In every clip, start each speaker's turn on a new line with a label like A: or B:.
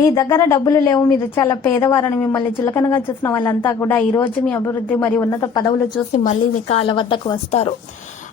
A: మీ దగ్గర డబ్బులు లేవు మీరు చాలా పేదవారని మిమ్మల్ని చులకనగా చూసిన వాళ్ళంతా కూడా ఈ రోజు మీ అభివృద్ధి మరియు ఉన్నత పదవులు చూసి మళ్ళీ మీ కాళ్ళ వద్దకు వస్తారు.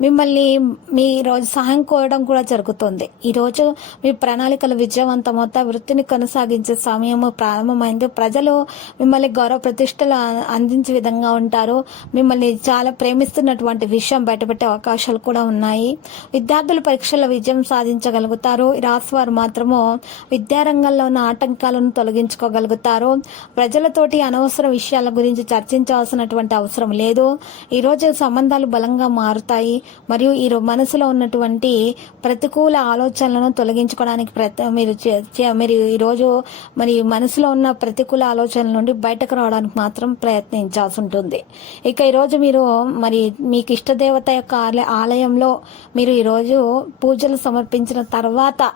A: మిమ్మల్ని మీ రోజు సహాయం కోరడం కూడా జరుగుతుంది. ఈరోజు మీ ప్రణాళికలు విజయవంతమవుతా వృత్తిని కొనసాగించే సమయం ప్రారంభమైంది. ప్రజలు మిమ్మల్ని గౌరవ ప్రతిష్టలు అందించే విధంగా ఉంటారు. మిమ్మల్ని చాలా ప్రేమిస్తున్నటువంటి విషయం బయటపెట్టే అవకాశాలు కూడా ఉన్నాయి. విద్యార్థులు పరీక్షల విజయం సాధించగలుగుతారు. ఈ వారు మాత్రము విద్యారంగంలో ఉన్న ఆటంకాలను తొలగించుకోగలుగుతారు. ప్రజలతోటి అనవసర విషయాల గురించి చర్చించవలసినటువంటి అవసరం లేదు. ఈ రోజు సంబంధాలు బలంగా మారుతాయి. మరియు ఈ మనసులో ఉన్నటువంటి ప్రతికూల ఆలోచనలను తొలగించుకోవడానికి ప్రయత్న మీరు చే- చే- మీరు ఈరోజు మరి మనసులో ఉన్న ప్రతికూల ఆలోచనల నుండి బయటకు రావడానికి మాత్రం ప్రయత్నించాల్సి ఉంటుంది. ఇక ఈరోజు మీరు మరి మీకు ఇష్టదేవత యొక్క ఆలయ- ఆలయంలో మీరు ఈరోజు పూజలు సమర్పించిన తర్వాత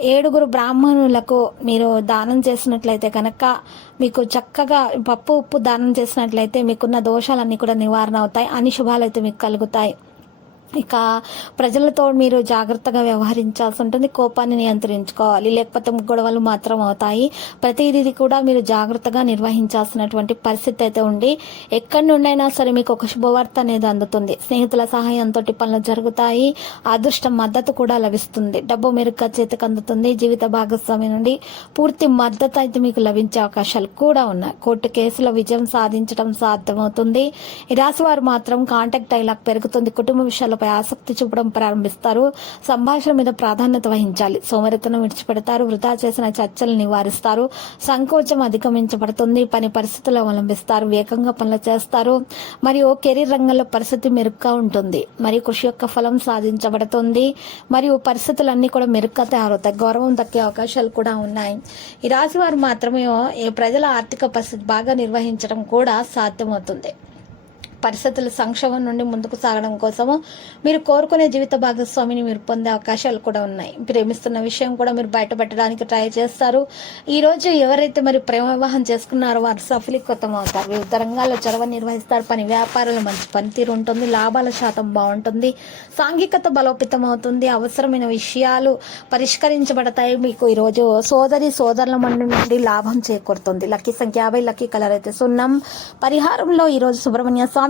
A: ఏడుగురు బ్రాహ్మణులకు మీరు దానం చేసినట్లయితే కనుక మీకు చక్కగా పప్పు ఉప్పు దానం చేసినట్లయితే మీకున్న దోషాలన్నీ కూడా నివారణ అవుతాయి. అన్ని శుభాలు అయితే మీకు కలుగుతాయి. ఇక ప్రజలతో మీరు జాగ్రత్తగా వ్యవహరించాల్సి ఉంటుంది. కోపాన్ని నియంత్రించుకోవాలి. లేకపోతే గొడవలు మాత్రం అవుతాయి. ప్రతిదీ కూడా మీరు జాగ్రత్తగా నిర్వహించాల్సినటువంటి పరిస్థితి అయితే ఉండి ఎక్కడి నుండైనా సరే మీకు ఒక శుభవార్త అనేది అందుతుంది. స్నేహితుల సహాయంతో పనులు జరుగుతాయి. అదృష్టం మద్దతు కూడా లభిస్తుంది. డబ్బు మెరుగ్గా చేతికి అందుతుంది. జీవిత భాగస్వామి నుండి పూర్తి మద్దతు అయితే మీకు లభించే అవకాశాలు కూడా ఉన్నాయి. కోర్టు కేసులో విజయం సాధించడం సాధ్యమవుతుంది. ఈ రాశి వారు మాత్రం కాంటాక్ట్ డైలాగ్ పెరుగుతుంది. కుటుంబ విషయాలు విషయాలపై ఆసక్తి చూపడం ప్రారంభిస్తారు. సంభాషణ మీద ప్రాధాన్యత వహించాలి. సోమరితనం విడిచిపెడతారు. వృధా చేసిన చర్చలు నివారిస్తారు. సంకోచం అధిగమించబడుతుంది. పని పరిస్థితులు అవలంబిస్తారు. వేగంగా పనులు చేస్తారు. మరియు కెరీర్ రంగంలో పరిస్థితి మెరుగ్గా ఉంటుంది. మరియు కృషి యొక్క ఫలం సాధించబడుతుంది. మరియు పరిస్థితులన్నీ కూడా మెరుగ్గా తయారవుతాయి. గౌరవం దక్కే అవకాశాలు కూడా ఉన్నాయి. ఈ రాశి వారు మాత్రమే ప్రజల ఆర్థిక పరిస్థితి బాగా నిర్వహించడం కూడా సాధ్యమవుతుంది. పరిస్థితుల సంక్షోభం నుండి ముందుకు సాగడం కోసము మీరు కోరుకునే జీవిత భాగస్వామిని మీరు పొందే అవకాశాలు కూడా ఉన్నాయి. ప్రేమిస్తున్న విషయం కూడా మీరు బయటపెట్టడానికి ట్రై చేస్తారు. ఈ రోజు ఎవరైతే మరి ప్రేమ వివాహం చేసుకున్నారో వారు సఫలీకృతం అవుతారు. వివిధ రంగాల్లో చొరవ నిర్వహిస్తారు. పని వ్యాపారాలు మంచి పనితీరు ఉంటుంది. లాభాల శాతం బాగుంటుంది. సాంఘికత బలోపేతం అవుతుంది. అవసరమైన విషయాలు పరిష్కరించబడతాయి. మీకు ఈరోజు సోదరి సోదరుల మండు నుండి లాభం చేకూరుతుంది. లక్కీ సంఖ్య యాభై లక్కీ కలర్ అయితే సున్నం. పరిహారంలో ఈరోజు సుబ్రహ్మణ్య స్వామి